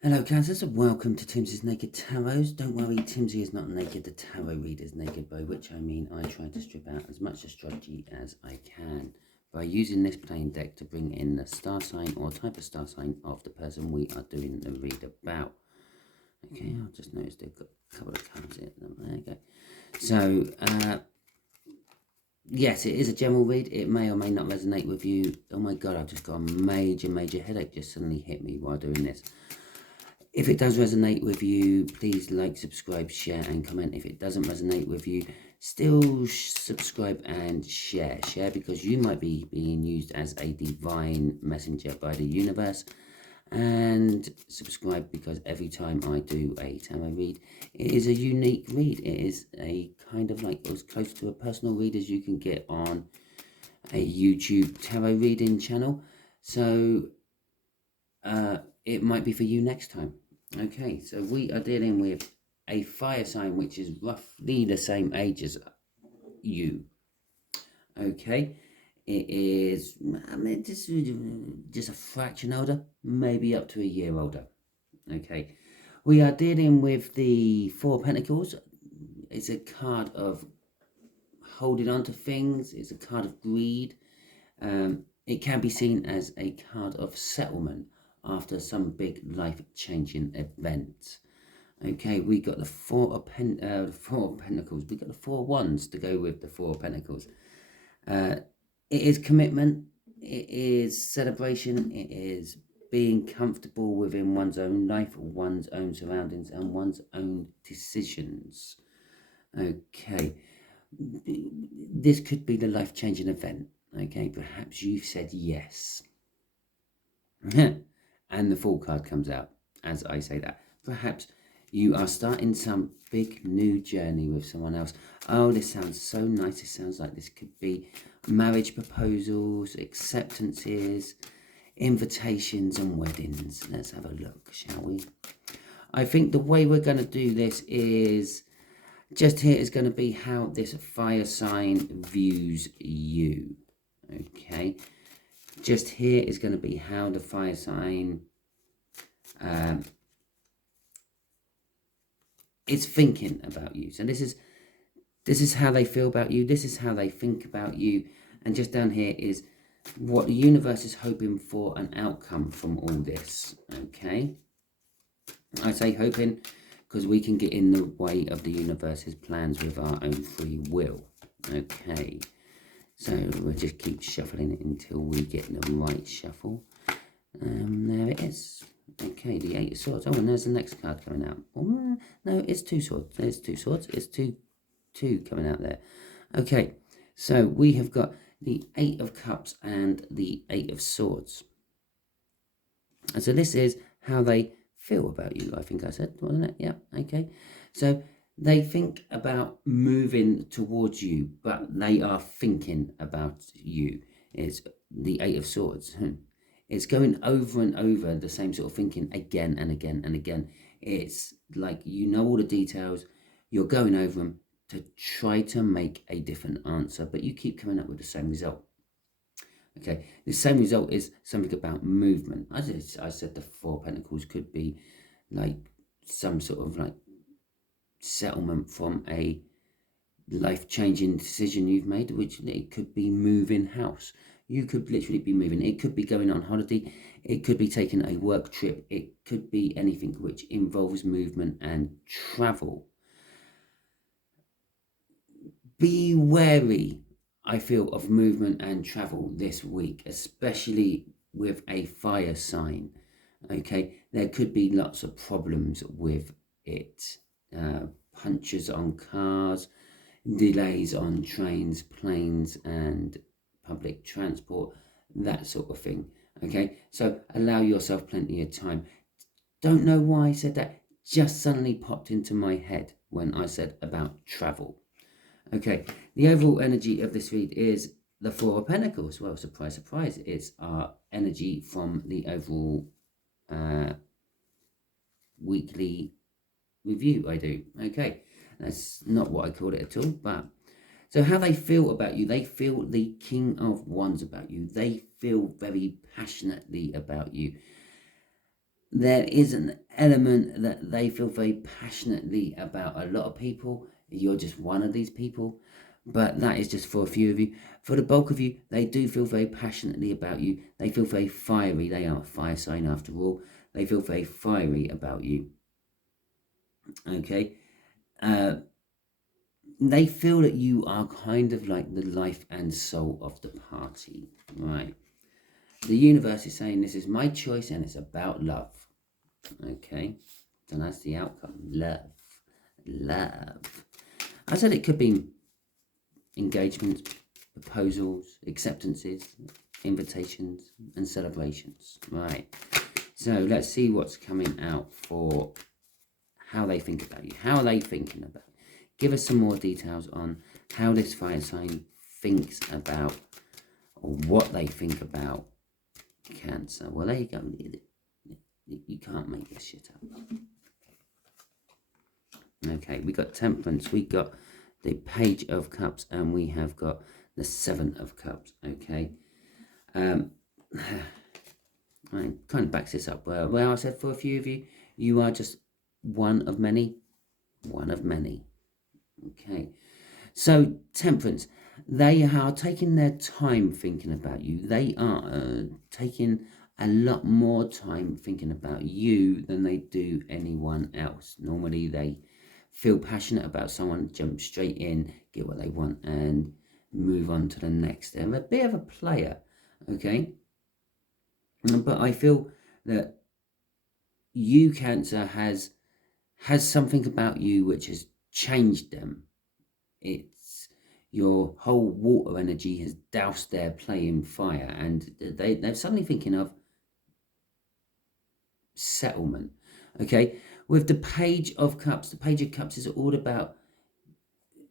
Hello Cancers and welcome to Timsy's Naked Tarots. Don't worry, Timsy is not naked, the tarot reader is naked, by which I mean I try to strip out as much astrology as I can by using this plain deck to bring in the star sign or type of star sign of the person we are doing the read about. Okay, I'll just notice they've got a couple of cards in them. There you go. So, yes, it is a general read. It may or may not resonate with you. Oh my god, I've just got a major headache just suddenly hit me while doing this. If it does resonate with you, please like, subscribe, share and comment. If it doesn't resonate with you, still subscribe and share. Share because you might be being used as a divine messenger by the universe. And subscribe because every time I do a tarot read, it is a unique read. It is a kind of like as close to a personal read as you can get on a YouTube tarot reading channel. So it might be for you next time. Okay, so we are dealing with a fire sign which is roughly the same age as you. Okay, it is, I mean, just a fraction older, maybe up to a year older. Okay, we are dealing with the Four of Pentacles. It's a card of holding on to things. It's a card of greed. It can be seen as a card of settlement after some big life-changing event. Okay, we got the Four of Pentacles. We got the Four of Wands to go with the Four of Pentacles. It is commitment. It is celebration. It is being comfortable within one's own life, one's own surroundings, and one's own decisions. Okay, this could be the life-changing event. Okay, perhaps you've said yes. And the Fool card comes out as I say that. Perhaps you are starting some big new journey with someone else. Oh, this sounds so nice. It sounds like this could be marriage proposals, acceptances, invitations and weddings. Let's have a look, shall we? I think the way we're going to do this is just here is going to be how this fire sign views you. Okay. Just here is going to be how the fire sign is thinking about you. So this is how they feel about you. This is how they think about you. And just down here is what the universe is hoping for an outcome from all this. Okay. I say hoping because we can get in the way of the universe's plans with our own free will. Okay. So we'll just keep shuffling it until we get the right shuffle. There it is. Okay, the Eight of Swords. Oh, and there's the next card coming out. Oh, no, it's two swords. There's two swords. It's two coming out there. Okay, so we have got the Eight of Cups and the Eight of Swords. And so this is how they feel about you, I think I said, wasn't it? Yeah, okay. So they think about moving towards you, but they are thinking about you. It's the Eight of Swords. It's going over and over the same sort of thinking again and again and again. It's like you know all the details, you're going over them to try to make a different answer, but you keep coming up with the same result. Okay, the same result is something about movement. I said the Four of Pentacles could be like some sort of like settlement from a life-changing decision you've made, which it could be moving house. You could literally be moving. It could be going on holiday. It could be taking a work trip. It could be anything which involves movement and travel. Be wary, I feel, of movement and travel this week, especially with a fire sign. Okay, there could be lots of problems with it. Punctures on cars, delays on trains, planes and public transport, that sort of thing. Okay, so allow yourself plenty of time. Don't know why I said that, just suddenly popped into my head when I said about travel. Okay, the overall energy of this read is the Four of Pentacles. Well, surprise, surprise, it's our energy from the overall weekly review I do. Okay, that's not what I called it at all, but so how they feel about you, they feel the King of Wands about you. They feel very passionately about you. there is an element that they feel very passionately about a lot of people. You're just one of these people, but that is just for a few of you. For the bulk of you, they do feel very passionately about you. They feel very fiery. They are a fire sign after all. They feel very fiery about you. Okay. They feel that you are kind of like the life and soul of the party, right? The universe is saying this is my choice and it's about love. Okay, and that's the outcome. Love. Love. I said it could be engagements, proposals, acceptances, invitations, and celebrations. Right. So let's see what's coming out for how they think about you. How are they thinking about you? Give us some more details on how this fire sign thinks about, or what they think about Cancer. Well, there you go. You can't make this shit up. Okay, we got Temperance, we got the Page of Cups, and we have got the Seven of Cups. Okay. I kind of backs this up. Well, I said for a few of you, you are just one of many. One of many. Okay. So, Temperance, they are taking their time thinking about you. They are taking a lot more time thinking about you than they do anyone else. Normally, they feel passionate about someone, jump straight in, get what they want, and move on to the next. They're a bit of a player, okay? But I feel that you, Cancer, has something about you which has changed them. It's your whole water energy has doused their play in fire, and they're suddenly thinking of settlement. Okay, with the Page of Cups, the Page of Cups is all about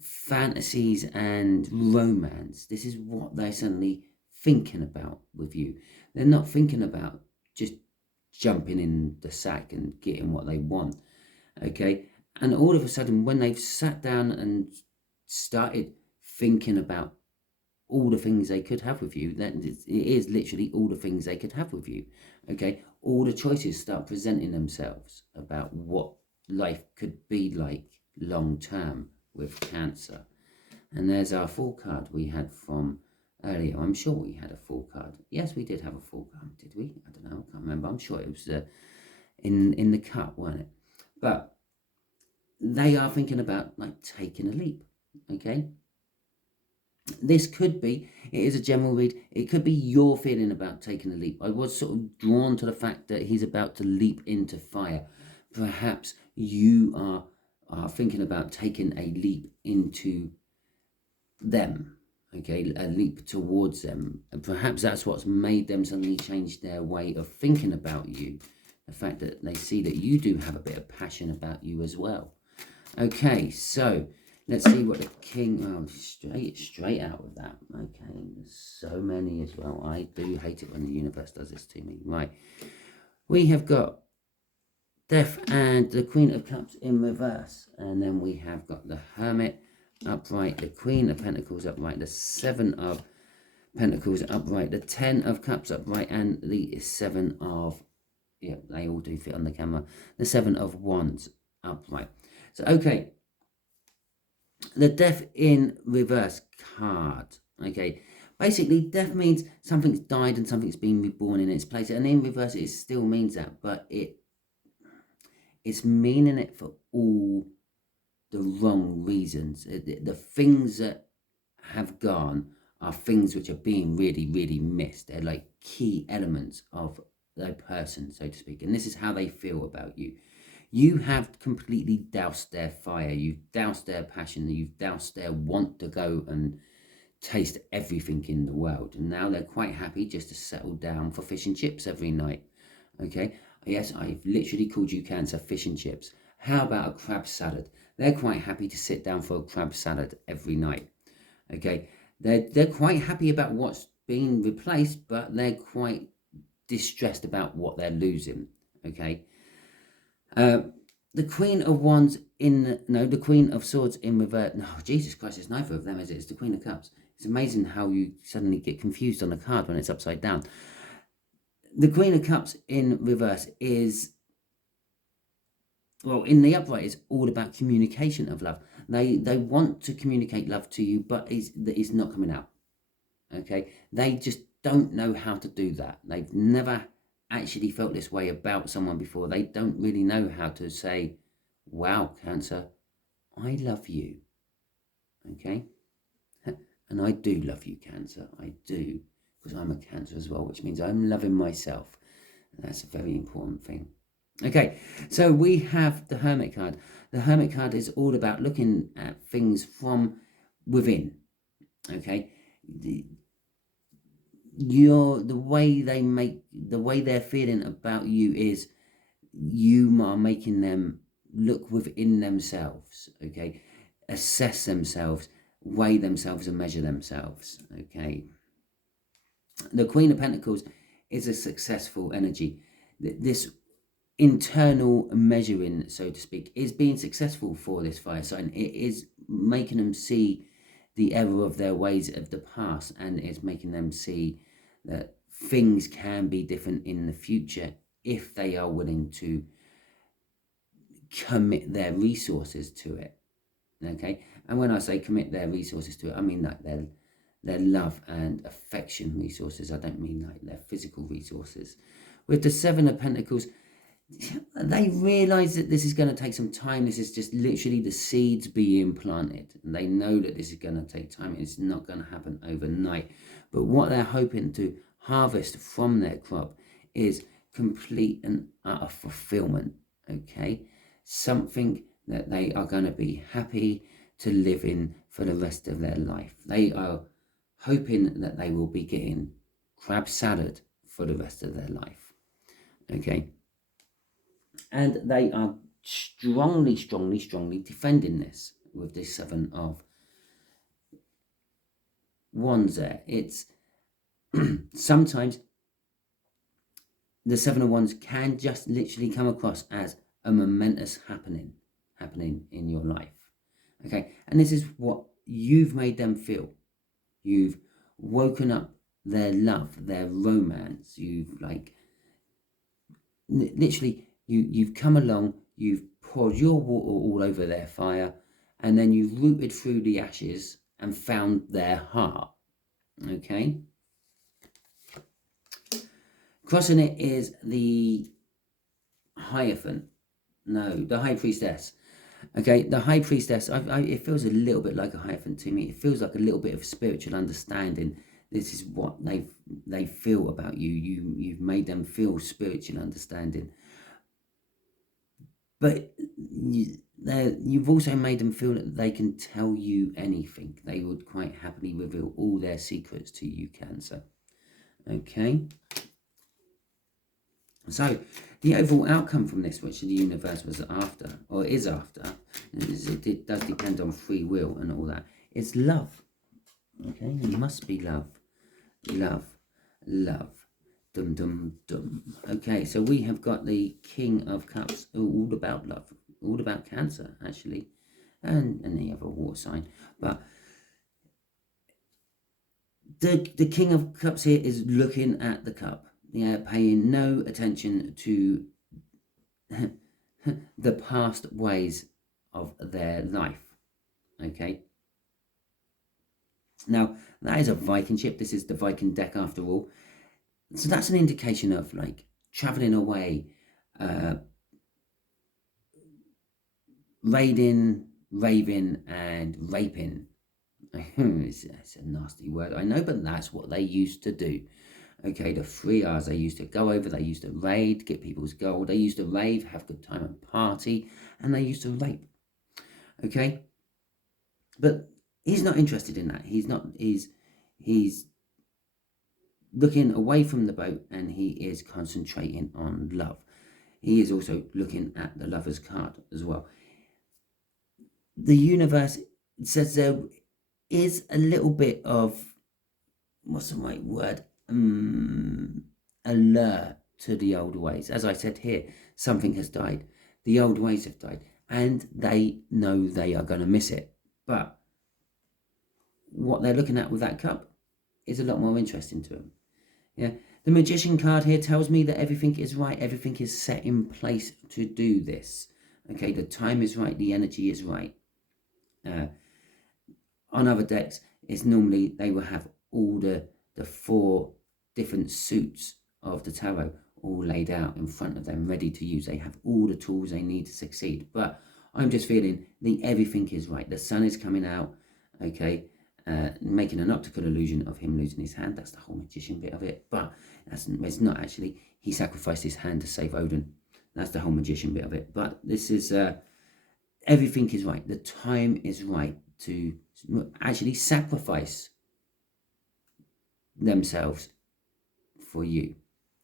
fantasies and romance. This is what they're suddenly thinking about with you. They're not thinking about just jumping in the sack and getting what they want. Okay, and all of a sudden, when they've sat down and started thinking about all the things they could have with you, that it is literally all the things they could have with you. Okay, all the choices start presenting themselves about what life could be like long term with Cancer. And there's our full card we had from earlier. I'm sure we had a full card. Yes, we did have a full card, did we? I don't know, I can't remember. I'm sure it was in the cup, wasn't it? But they are thinking about like taking a leap. Okay, this could be, it is a general read, it could be your feeling about taking a leap. I was sort of drawn to the fact that he's about to leap into fire. Perhaps you are thinking about taking a leap into them, okay, a leap towards them, and perhaps that's what's made them suddenly change their way of thinking about you. The fact that they see that you do have a bit of passion about you as well. Okay, so let's see what the King... Oh, straight out with that. Okay, there's so many as well. I do hate it when the universe does this to me. Right, we have got Death and the Queen of Cups in reverse. And then we have got the Hermit upright, the Queen of Pentacles upright, the Seven of Pentacles upright, the Ten of Cups upright, and the Seven of... Yeah, they all do fit on the camera. The Seven of Wands upright. So, okay, the Death in reverse card. Okay, basically, death means something's died and something's been reborn in its place. And in reverse, it still means that, but it's meaning it for all the wrong reasons. The things that have gone are things which are being really, really missed. They're like key elements of their person, so to speak. And this is how they feel about you. You have completely doused their fire. You've doused their passion. You've doused their want to go and taste everything in the world. And now they're quite happy just to settle down for fish and chips every night. Okay? Yes, I've literally called you Cancer fish and chips. How about a crab salad? They're quite happy to sit down for a crab salad every night. Okay? They're quite happy about what's being replaced, but they're quite distressed about what they're losing. Okay? The Queen of Wands the Queen of Swords in reverse. No, Jesus Christ, it's neither of them, is it? It's the Queen of Cups. It's amazing how you suddenly get confused on a card when it's upside down. The Queen of Cups in reverse is, well, in the upright, it's all about communication of love. They want to communicate love to you, but it's not coming out. Okay, they just don't know how to do that. They've never actually felt this way about someone before. They don't really know how to say, wow, Cancer, I love you. Okay, and I do love you, Cancer. I do, because I'm a Cancer as well, which means I'm loving myself. And that's a very important thing. Okay, so we have the Hermit card. The Hermit card is all about looking at things from within. Okay, the way they're feeling about you is you are making them look within themselves. Okay, assess themselves, weigh themselves, and measure themselves. Okay, the Queen of Pentacles is a successful energy. This internal measuring, so to speak, is being successful for this fire sign. It is making them see the error of their ways of the past, and it's making them see that things can be different in the future if they are willing to commit their resources to it. Okay, and when I say commit their resources to it, I mean like their love and affection resources. I don't mean like their physical resources. With the Seven of Pentacles, they realize that this is going to take some time. This is just literally the seeds being planted, and they know that this is going to take time. It's not going to happen overnight, but what they're hoping to harvest from their crop is complete and utter fulfillment. Okay, something that they are going to be happy to live in for the rest of their life. They are hoping that they will be getting crab salad for the rest of their life. Okay, and they are strongly defending this with this Seven of Wands there. It's sometimes the Seven of Wands can just literally come across as a momentous happening in your life. Okay, and this is what you've made them feel. You've woken up their love, their romance. You've like literally you've come along, you've poured your water all over their fire, and then you've rooted through the ashes and found their heart. Okay, crossing it is the Hierophant. No, the High Priestess. Okay, the High Priestess, it feels a little bit like a Hierophant to me. It feels like a little bit of spiritual understanding. This is what they feel about you. You've made them feel spiritual understanding. But you've also made them feel that they can tell you anything. They would quite happily reveal all their secrets to you, Cancer. Okay. So the overall outcome from this, which the universe was after, or is after, it does depend on free will and all that. It's love. Okay, it must be love. Love. Love. Dum dum dum. Okay, so we have got the King of Cups, all about love, all about Cancer actually, and the other water sign. But the King of Cups here is looking at the cup, paying no attention to the past ways of their life. Okay. Now that is a Viking ship. This is the Viking deck after all. So that's an indication of like traveling away, raiding, raving, and raping. It's a nasty word, I know, but that's what they used to do. Okay, the 3 R's, they used to go over, they used to raid, get people's gold, they used to rave, have good time and party, and they used to rape. Okay, but he's not interested in that. He's looking away from the boat, and he is concentrating on love. He is also looking at the Lover's card as well. The universe says there is a little bit of, what's the right word, allure to the old ways. As I said here, something has died. The old ways have died, and they know they are going to miss it. But what they're looking at with that cup is a lot more interesting to them. Yeah, The Magician card here tells me that everything is right. Everything is set in place to do this. Okay, the time is right. The energy is right. On other decks, it's normally they will have all the 4 different suits of the tarot all laid out in front of them, ready to use. They have all the tools they need to succeed. But I'm just feeling everything is right. The sun is coming out, okay, making an optical illusion of him losing his hand. That's the whole Magician bit of it. But it's not actually. He sacrificed his hand to save Odin. That's the whole Magician bit of it. But this is everything is right. The time is right to actually sacrifice themselves for you.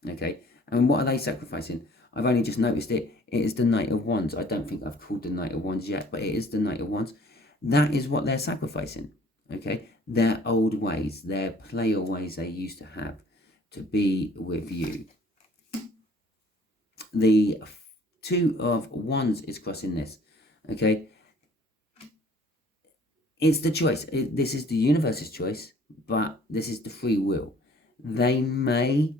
Okay, and what are they sacrificing? I've only just noticed it. It is the Knight of Wands. I don't think I've called the Knight of Wands yet, but it is the Knight of Wands. That is what they're sacrificing. Okay, their old ways, their player ways they used to have to be with you. The 2 of Wands is crossing this. Okay, it's the choice. This is the universe's choice, but this is the free will. They may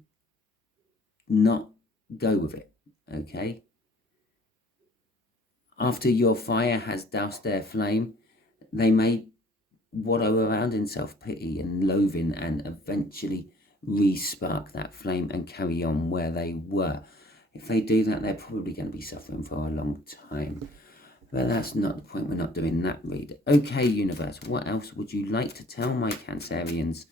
not go with it, okay? After your fire has doused their flame, they may wallow around in self-pity and loathing and eventually re-spark that flame and carry on where they were. If they do that, they're probably going to be suffering for a long time. But that's not the point. We're not doing that read. Okay, universe, what else would you like to tell my Cancerians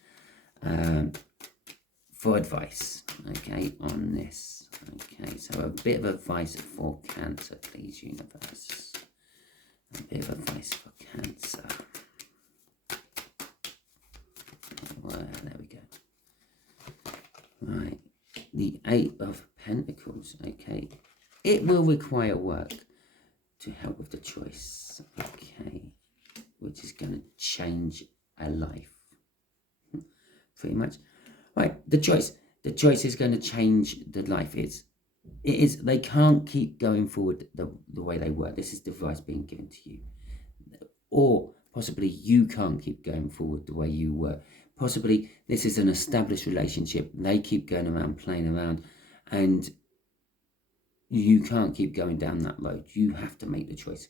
for advice, okay, on this? Okay, so a bit of advice for Cancer, please, universe. A bit of advice for Cancer. Well, there we go. Right, the 8 of Pentacles, okay. It will require work to help with the choice, okay, which is going to change a life, pretty much. Right, the choice is going to change the life. It is. They can't keep going forward the way they were. This is the advice being given to you, or possibly you can't keep going forward the way you were. Possibly this is an established relationship. They keep going around, playing around, and you can't keep going down that road. You have to make the choice.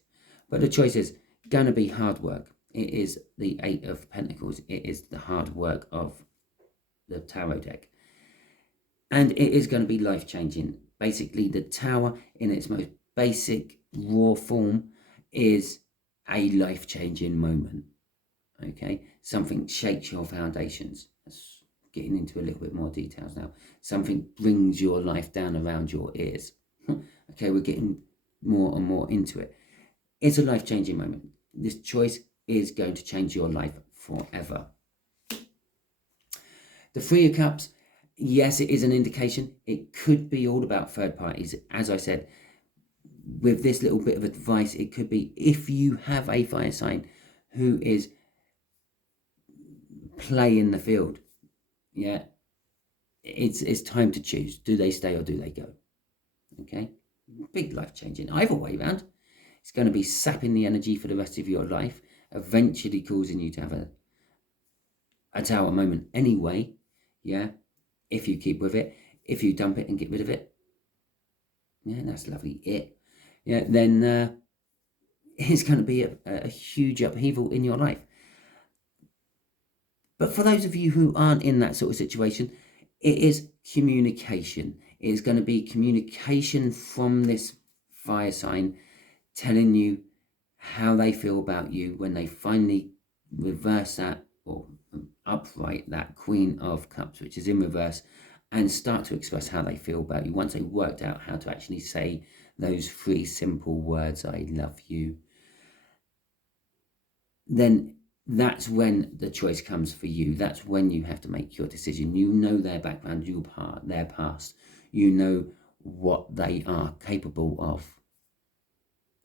But the choice is going to be hard work. It is the 8 of Pentacles. It is the hard work of the tarot deck. And it is going to be life-changing. Basically, the Tower, in its most basic, raw form, is a life-changing moment. Okay? Something shakes your foundations. That's getting into a little bit more details now. Something brings your life down around your ears. Okay, we're getting more and more into it. It's a life-changing moment. This choice is going to change your life forever. The 3 of Cups, yes, it is an indication. It could be all about third parties. As I said, with this little bit of advice, it could be if you have a fire sign who is playing the field, yeah, it's time to choose. Do they stay or do they go? Okay, big life changing. Either way round, it's going to be sapping the energy for the rest of your life, eventually causing you to have a tower moment anyway. Yeah, if you keep with it. If you dump it and get rid of it, yeah, that's lovely. Then it's going to be a huge upheaval in your life. But for those of you who aren't in that sort of situation, it is communication. It is going to be communication from this fire sign telling you how they feel about you when they finally reverse that, or upright that Queen of Cups, which is in reverse, and start to express how they feel about you. Once they've worked out how to actually say those 3 simple words, I love you, then that's when the choice comes for you. That's when you have to make your decision. You know their background, their past. You know what they are capable of.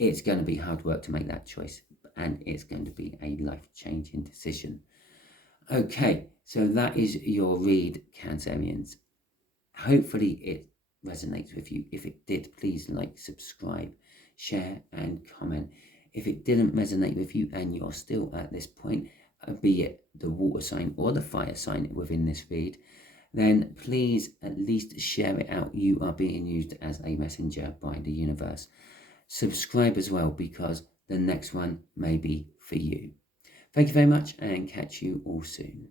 It's going to be hard work to make that choice, and it's going to be a life-changing decision. Okay, so that is your read, Cancerians. Hopefully it resonates with you. If it did, please like, subscribe, share, and comment. If it didn't resonate with you and you're still at this point, be it the water sign or the fire sign within this read, then please at least share it out. You are being used as a messenger by the universe. Subscribe as well, because the next one may be for you. Thank you very much, and catch you all soon.